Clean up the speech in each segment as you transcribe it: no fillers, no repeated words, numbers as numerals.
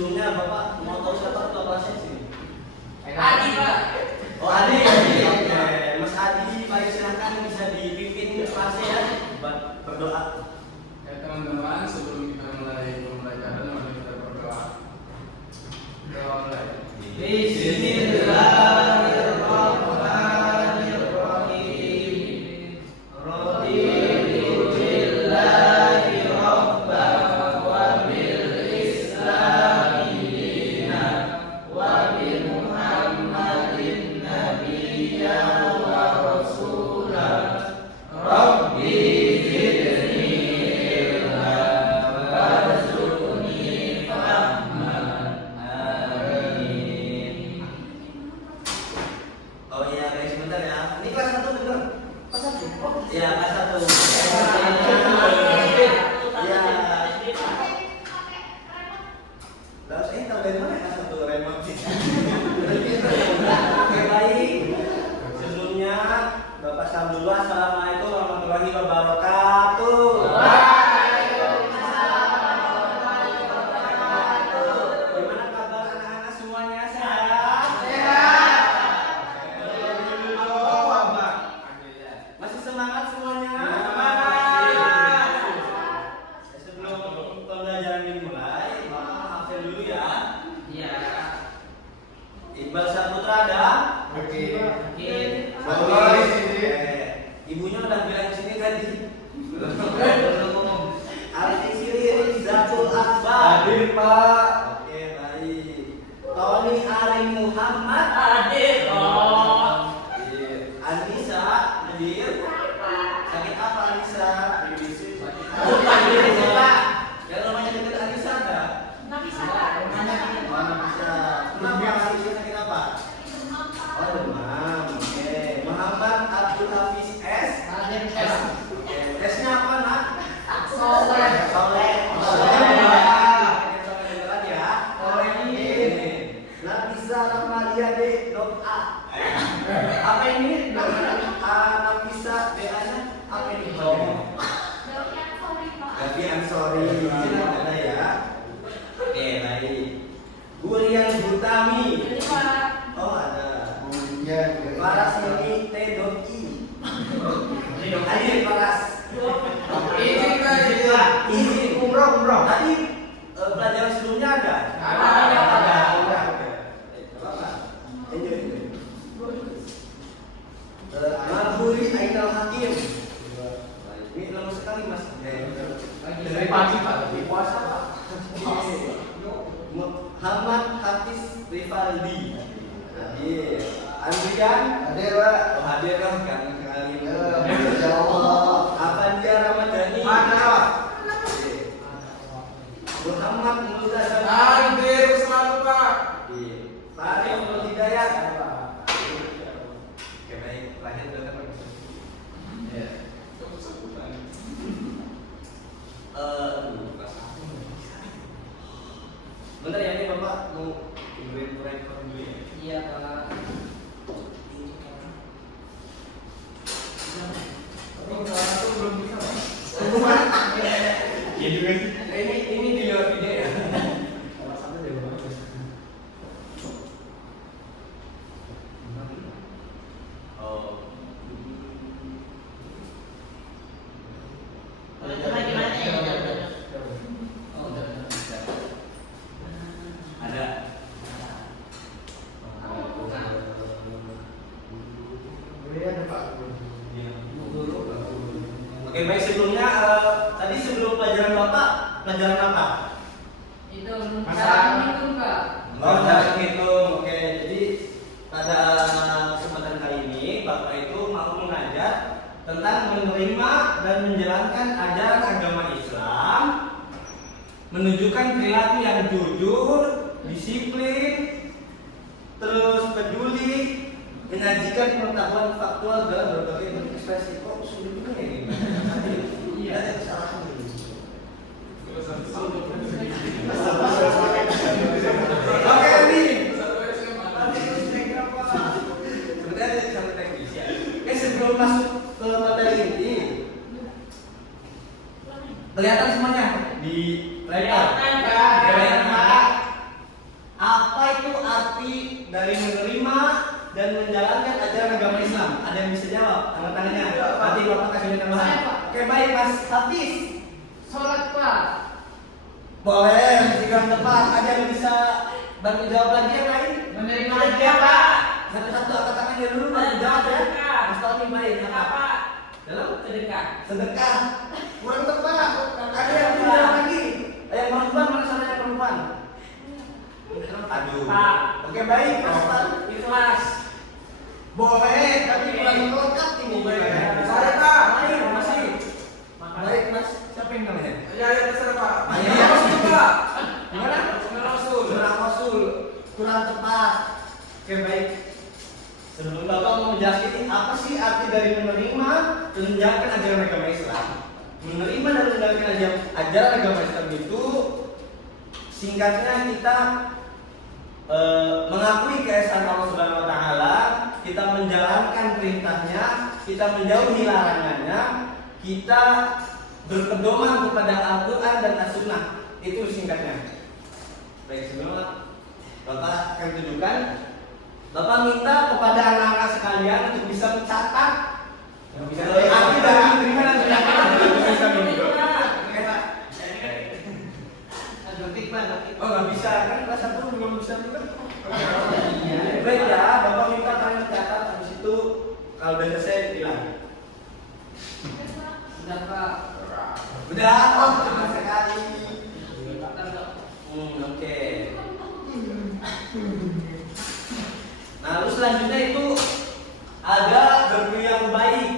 sebelumnya Bapak mau tahu siapa ketua kelasnya di sini? Adi, Pak. Oh, Adi. Oke. Mas Adi, baik silakan bisa dipimpin kelasnya ya buat berdoa. Ya teman-teman, sebelum kita mulai pembelajaran, mari kita berdoa. Doa mulai. Bismillahirrahmanirrahim. Raditu billahi rabban wa bil islami dinan wa bi Muhammadin nabiyyan wa rasulan. Rabbi zidni ilman warzuqni fahman. Amin. Oh iya guys, sebentar ya. Ini kelas 1 bener? Kelas 1? Oh iya, kelas 1. Iya. Lalu saya tahu dari mana kelas 1 remote sih? Oke baik. Sebelumnya Bapak salam dulu. Assalamualaikum warahmatullahi wabarakatuh. Gimana kabar anak-anak semuanya? Sehat? Masih semangat semuanya? Sebelum pembelajaran dimulai, Bapak hafal dulu ya. Iya. Iqbal Saputra ada? Oke. Oke. Ibunya udah bilang sini tadi. Belum ngomong. Alfi Siri Rizatul Akbar. Hadir, Pak. Oke, baik. Tony Ari Muhammad. Hadir, Pak. Anissa hadir. Sakit apa Anissa? Yang namanya dekat Anissa ada? Mana bisa? Kenapa Anissa sakit apa? Oh demam. Oke. Muhammad Abdul Hafiz S. Hadir, S. Pak. Oke. Tesnya apa nak? Soleh. Soleh. Nafisa Rahmalia D. A. Apa ini? Nafisa DA-nya apa ini? Gavi Ansori. Ada ya. Oke, baik. Gurian Butami. Oh, ada. Paras ini T.I. Hadir Paras. Izin umroh. Tadi pelajaran sebelumnya ada? Ada. Enjoy. Naburi Ainal Hakim. Ini lama sekali mas. Dari pagi, Pak. Di puasa pak. Muhammad Hafiz Rivaldi. Hadir. Andrian. Hadir, Pak. Oh, hadir kan kangen sekali. Ya Allah. Avandia Ramadhani. Pak. Muhammad Multazam. Hadir selalu, Pak. Farid Nur Hidayat. Oke baik, terakhir berapa? Ya. Bentar ya, ini Bapak mau dengerin record dulu ya? Iya, Pak. Iya juga sih. Ini di luar video ya. Oh. Gimana ya? Ada. Oke baik, sebelumnya tadi sebelum pelajaran Bapak pelajaran apa? Itu Masak. itu, Pak. Oh, cara hitung. Oke, jadi pada kesempatan kali ini Bapak itu mau mengajar tentang menerima dan menjalankan ajaran agama Islam, menunjukkan perilaku yang jujur, disiplin, terus peduli, menyajikan pengetahuan faktual dalam berbagai bentuk ekspresi. Kok sulit juga ya ini? Iya, ada kesalahan dulu. Oke, nih. Sebenarnya ada kesalahan teknis ya. Sebelum masuk ke materi inti, kelihatan semuanya di layar. Kelihatan, Pak. Kelihatan, Pak. dari menerima dan menjalankan ajaran agama Islam? Ada yang bisa jawab? Angkat tangannya. Nanti Bapak kasih tambahan. Saya, Pak. Oke, baik Mas Hafiz. Sholat, Pak. Boleh, tiga tepat. Ada yang bisa bantu jawab lagi yang lain? Menerima hadiah, Pak. Satu-satu angkat tangannya dulu baru jawab ya. Mas Tony baik. Sedekah, Pak. Dalam Sedekah. sedekah. Kurang tepat. Ada yang bisa jawab lagi? Yang perempuan mana suaranya perempuan? Aduh. Pak. Oke baik Mas Tan. Ikhlas. Boleh, tapi kurang lengkap ini. Saya, Pak. Baik, masih. Baik Mas, siapa yang namanya? Ya, terserah Pak. Ayah. Pak. Gimana? Rasul. Surah Rasul. Kurang tepat. Oke baik. Sebelum Bapak mau menjelaskan ini, apa sih arti dari menerima dan menjalankan ajaran agama Islam? Menerima dan menjalankan ajaran agama Islam itu singkatnya kita mengakui keesaan Allah Subhanahu wa taala, kita menjalankan perintahnya, kita menjauhi larangannya, kita berpedoman kepada Al-Qur'an dan As-Sunnah. Itu singkatnya. Baik, sebelum Bapak akan tunjukkan, Bapak minta kepada anak-anak sekalian untuk bisa mencatat arti dari menerima dan menjalankan ajaran Islam ini. Oh nggak bisa kan kelas 1 belum bisa juga. Baik ya, Bapak minta kalian catat, habis itu kalau udah selesai bilang. Sudah, Pak. Udah, oh terima sekali. Oke. Nah, lalu selanjutnya itu ada berperilaku baik.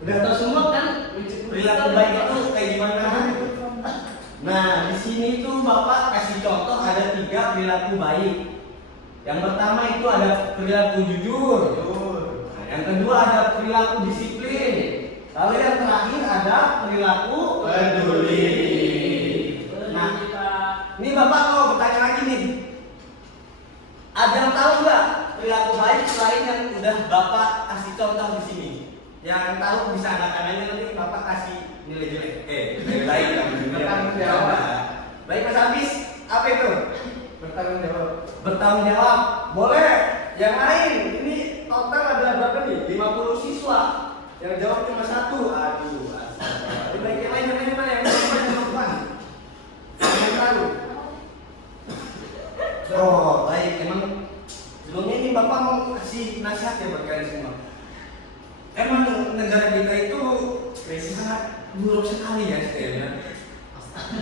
Udah tahu semua kan perilaku baik itu kayak gimana? Nah, di sini tuh Bapak kasih contoh ada 3 perilaku baik. Yang pertama itu ada perilaku jujur. Nah, yang kedua ada perilaku disiplin. Lalu yang terakhir ada perilaku peduli. Nah, ini Bapak mau bertanya lagi nih. Ada yang tahu nggak perilaku baik selain yang udah Bapak kasih contoh di sini? Yang tahu bisa angkat tangannya, nanti Bapak kasih nilai jelek. Nilai baik lah. Bertanggung jawab. Baik Mas Hafiz, apa itu? Bertanggung jawab. Bertanggung jawab. Boleh. Yang lain, ini total ada berapa nih? 50 siswa. Yang jawab cuma 1. Aduh, astaga. Baik, yang lain mana? Yang perempuan. Yang tahu. Oh, baik. Emang sebelumnya ini Bapak mau kasih nasihat ya buat kalian semua. Emang negara kita itu sangat buruk sekali ya sebenarnya.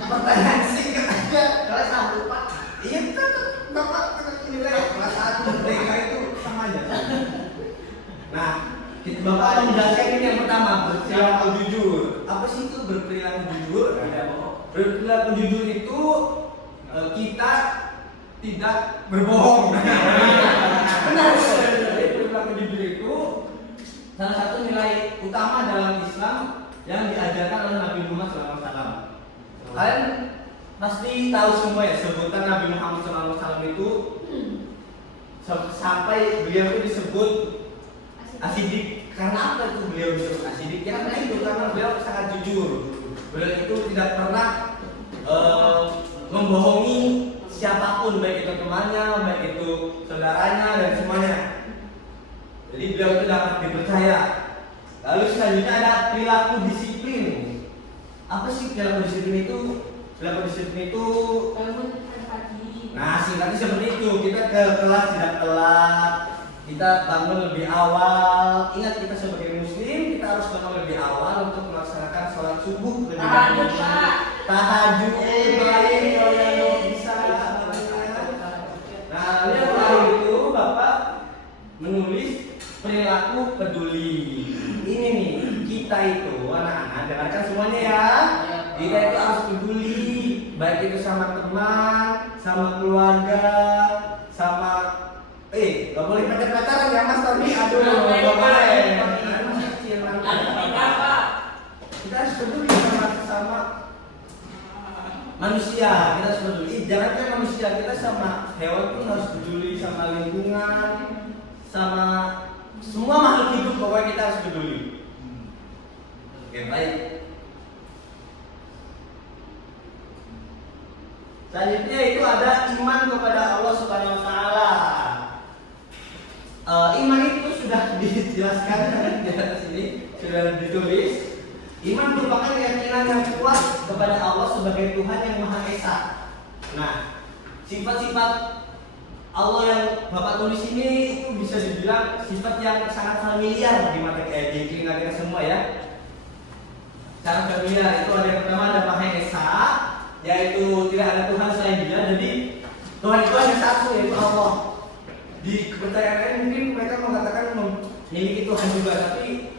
Pertanyaan singkat aja. Kelas 1, Pak. Iya kan Bapak nilai kelas 1 TK itu sama aja. Nah, Bapak akan menjelaskan ini yang pertama, berperilaku jujur. Apa sih itu berperilaku jujur? Berperilaku jujur itu kita tidak berbohong. Benar. Jadi perilaku jujur itu salah satu nilai utama dalam Islam yang diajarkan oleh Nabi Muhammad SAW. Kalian pasti tahu semua ya sebutan Nabi Muhammad SAW itu sampai beliau itu disebut asidik. Karena apa itu beliau disebut asidik? Ya karena itu, karena beliau sangat jujur. Beliau itu tidak pernah membohongi siapapun, baik itu temannya, baik itu saudaranya dan semuanya. Jadi beliau itu dapat dipercaya. Lalu selanjutnya ada perilaku disiplin. Apa sih perilaku disiplin itu? Perilaku disiplin itu, Bangun pagi. nah singkatnya seperti itu. Kita ke kelas tidak telat, kita bangun lebih awal. Ingat kita sebagai muslim, kita harus bangun lebih awal untuk melaksanakan sholat subuh lebih Tahajud, awal. Pak. Tahajud, baik kalau yang bisa. Nah, lalu yang terakhir itu Bapak menulis perilaku peduli. Ini nih, kita itu anak-anak, dengarkan semuanya ya. Kita itu harus peduli, baik itu sama teman, sama keluarga, sama gak boleh pacaran ya Mas Tony. Aduh, gak boleh. Masih kecil nanti. Kita harus peduli sama manusia, kita harus peduli. Jangan kan manusia, kita sama hewan pun harus peduli, sama lingkungan, sama semua makhluk hidup, pokoknya kita harus peduli. Oke, baik. Selanjutnya itu ada iman kepada Allah Subhanahu wa taala. Iman itu sudah dijelaskan di atas ini, sudah ditulis. Iman merupakan keyakinan yang kuat kepada Allah sebagai Tuhan yang Maha Esa. Nah, sifat-sifat Allah yang Bapak tulis ini itu bisa dibilang sifat yang sangat familiar di mata di telinga kita semua ya. Sangat familiar. Itu ada yang pertama ada Maha Esa, yaitu tidak ada Tuhan selain Dia. Jadi Tuhan itu hanya satu, yaitu Allah. Di kepercayaan lain mungkin mereka mengatakan memiliki Tuhan juga, tapi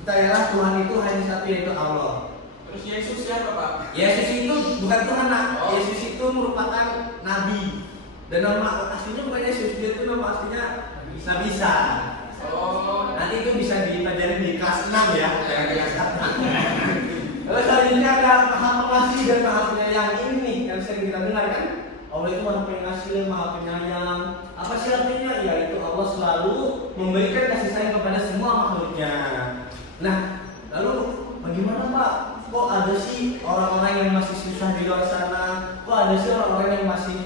percayalah Tuhan itu hanya satu, yaitu Allah. Terus Yesus siapa, Pak? Yesus itu bukan Tuhan, nak. Yesus itu merupakan nabi. Dan nama aslinya bukan Yesus, dia itu nama aslinya Nabi Isa. Oh, Nanti itu bisa dipelajari di kelas 6 ya, jangan di kelas 1. Lalu selanjutnya ada Maha Pengasih dan Maha Penyayang. Ini nih yang sering kita dengar kan. Allah itu Maha Pengasih, Maha Penyayang. Apa sih artinya? Yaitu Allah selalu memberikan kasih sayang kepada semua makhluknya. Nah, lalu bagaimana Pak? Kok ada sih orang-orang yang masih susah di luar sana? Kok ada sih orang-orang yang masih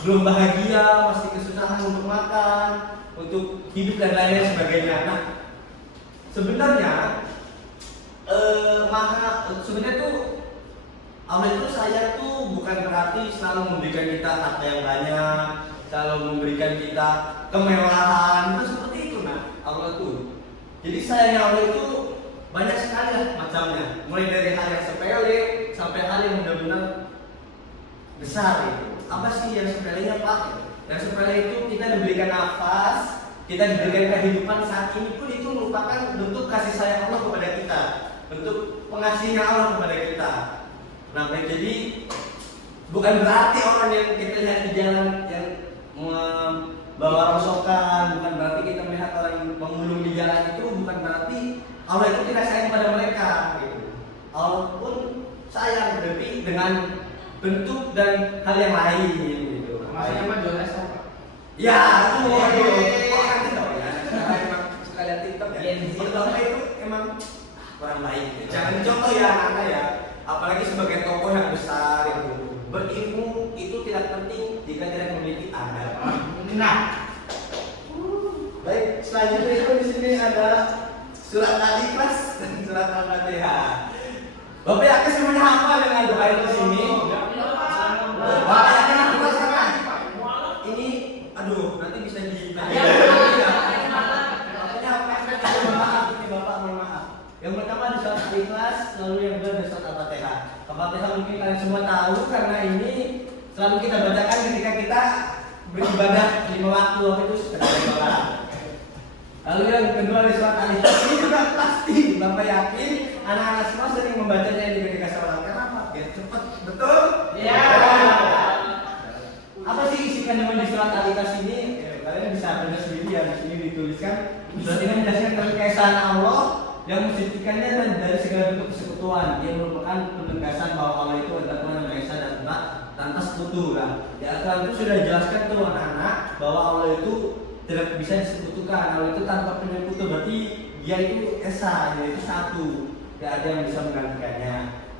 belum bahagia, masih kesusahan untuk makan, untuk hidup dan lain sebagainya? Nah, sebenarnya sebenarnya tuh Allah itu sayang tuh bukan berarti selalu memberikan kita harta yang banyak, selalu memberikan kita kemewahan, itu seperti itu. Nah, Allah tuh. Jadi sayangnya Allah itu banyak sekali lah macamnya, mulai dari hal yang sepele sampai hal yang benar-benar besar itu. Apa sih yang sepelenya Pak? Yang sepele itu kita diberikan nafas, kita diberikan kehidupan saat ini pun itu merupakan bentuk kasih sayang Allah kepada kita, bentuk pengasihan Allah kepada kita. Nah, jadi bukan berarti orang yang kita lihat di jalan yang membawa rongsokan, bukan berarti kita melihat orang yang memulung di jalan itu, bukan berarti Allah itu tidak sayang kepada mereka. Gitu. Allah pun sayang, tapi dengan bentuk dan hal yang lain gitu. maksudnya Pak jual es apa? Ya, itu orang TikTok ya. Emang suka lihat TikTok ya. Pertama itu emang kurang baik. Gitu. Jangan contoh ya anak-anak ya. Apalagi sebagai tokoh yang besar itu. Berilmu itu tidak penting jika tidak memiliki adab. Nah, baik, selanjutnya itu di sini ada surat Al-Ikhlas dan surat Al-Fatihah. Bapak yakin semuanya hafal dengan doa itu di sini? Bapak yakin hafal sekarang? Ini, aduh, nanti bisa ditanya. Makanya maaf, ini Bapak mohon maaf. Yang pertama ada surat Al-Ikhlas, lalu yang kedua ada surat Al-Fatihah. Al-Fatihah mungkin kalian semua tahu karena ini selalu kita bacakan ketika kita beribadah 5 waktu itu setelah sholat. Lalu yang kedua ada surat Al-Ikhlas, ini juga pasti Bapak yakin anak-anak semua sering membacanya di ketika sholat. Kenapa? Biar cepat, betul? Iya. Apa sih isi kandungan di surat Al-Ikhlas ini? Kalian bisa baca sendiri ya, di sini dituliskan. Surat ini menjelaskan tentang keesaan Allah yang mensucikannya dan dari segala bentuk persekutuan. Dia merupakan penegasan bahwa Allah itu adalah Tuhan yang Maha Esa dan tanpa sekutu. Di Al-Quran itu sudah dijelaskan tuh anak-anak bahwa Allah itu tidak bisa disekutukan. Allah itu tanpa penyekutu, berarti Dia itu Esa, Dia itu satu. Tidak ada yang bisa menggantikannya.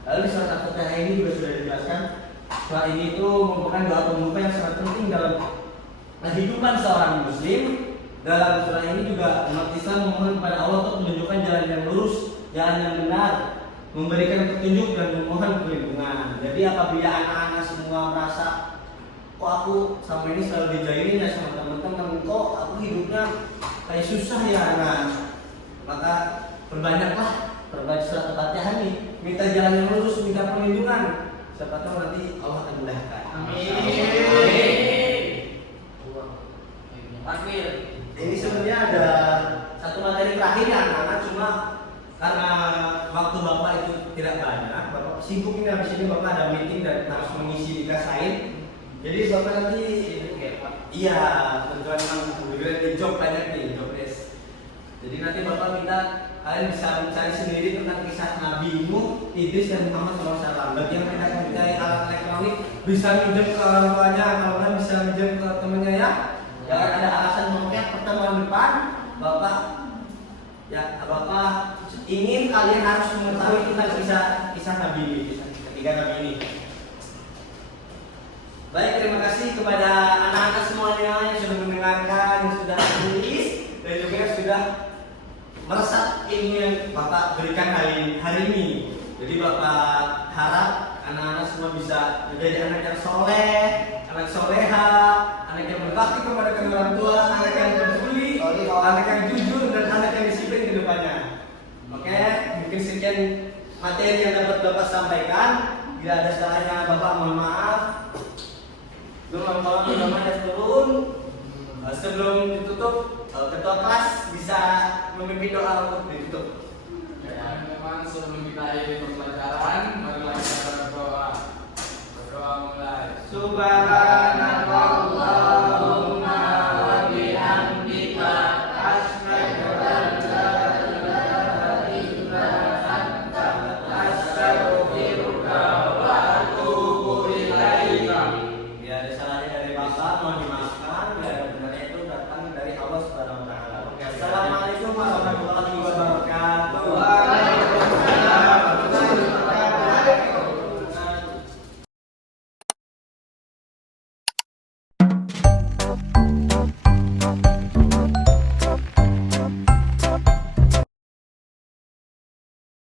Lalu di surat Al-Fatihah ini juga sudah dijelaskan surat ini itu merupakan doa pembuka yang sangat penting dalam kehidupan seorang muslim. Dalam surat ini juga umat Islam memohon kepada Allah untuk menunjukkan jalan yang lurus, jalan yang benar, memberikan petunjuk dan memohon perlindungan. Jadi apabila anak-anak semua merasa kok aku sama ini selalu dijailin ya sama teman-teman, kok aku hidupnya kayak susah ya anak, maka perbanyaklah berbaca surat Al-Fatihah nih, minta jalan yang lurus, minta perlindungan. Siapa tahu nanti Allah akan mudahkan. Amin. Takbir. Ini sebenarnya ada satu materi terakhir ya anak-anak, cuma karena waktu Bapak itu tidak banyak, Bapak sibuk ini habis ini Bapak ada meeting dan harus mengisi di kelas lain. Jadi Bapak nanti iya, kebetulan memang di job banyak nih, job desk. Jadi nanti Bapak minta kalian bisa mencari sendiri tentang kisah Nabi Nuh, Idris dan Muhammad SAW. Bagi yang tidak mempunyai alat elektronik bisa minjem ke orang tuanya, kalau nggak bisa minjem ke temannya ya. Jangan ada alasan pokoknya pertemuan depan Bapak ingin kalian harus mengetahui tentang kisah Nabi ini, kisah ketiga Nabi ini. kasih kepada anak-anak semuanya yang sudah mendengarkan, yang sudah menulis, dan juga yang sudah meresap ilmu yang Bapak berikan hari ini. Jadi Bapak harap anak-anak semua bisa menjadi anak yang soleh, anak soleha, anak yang berbakti kepada kedua orang tua, anak yang peduli, anak yang jujur, dan anak yang disiplin ke depannya. Oke, mungkin sekian materi yang dapat Bapak sampaikan. Bila ada salahnya Bapak mohon maaf. Belum namanya turun. Sebelum ditutup, ketua kelas bisa memimpin doa untuk ditutup. Ya, teman-teman sebelum kita akhiri pembelajaran, marilah kita berdoa. Berdoa mulai. Subhanallah.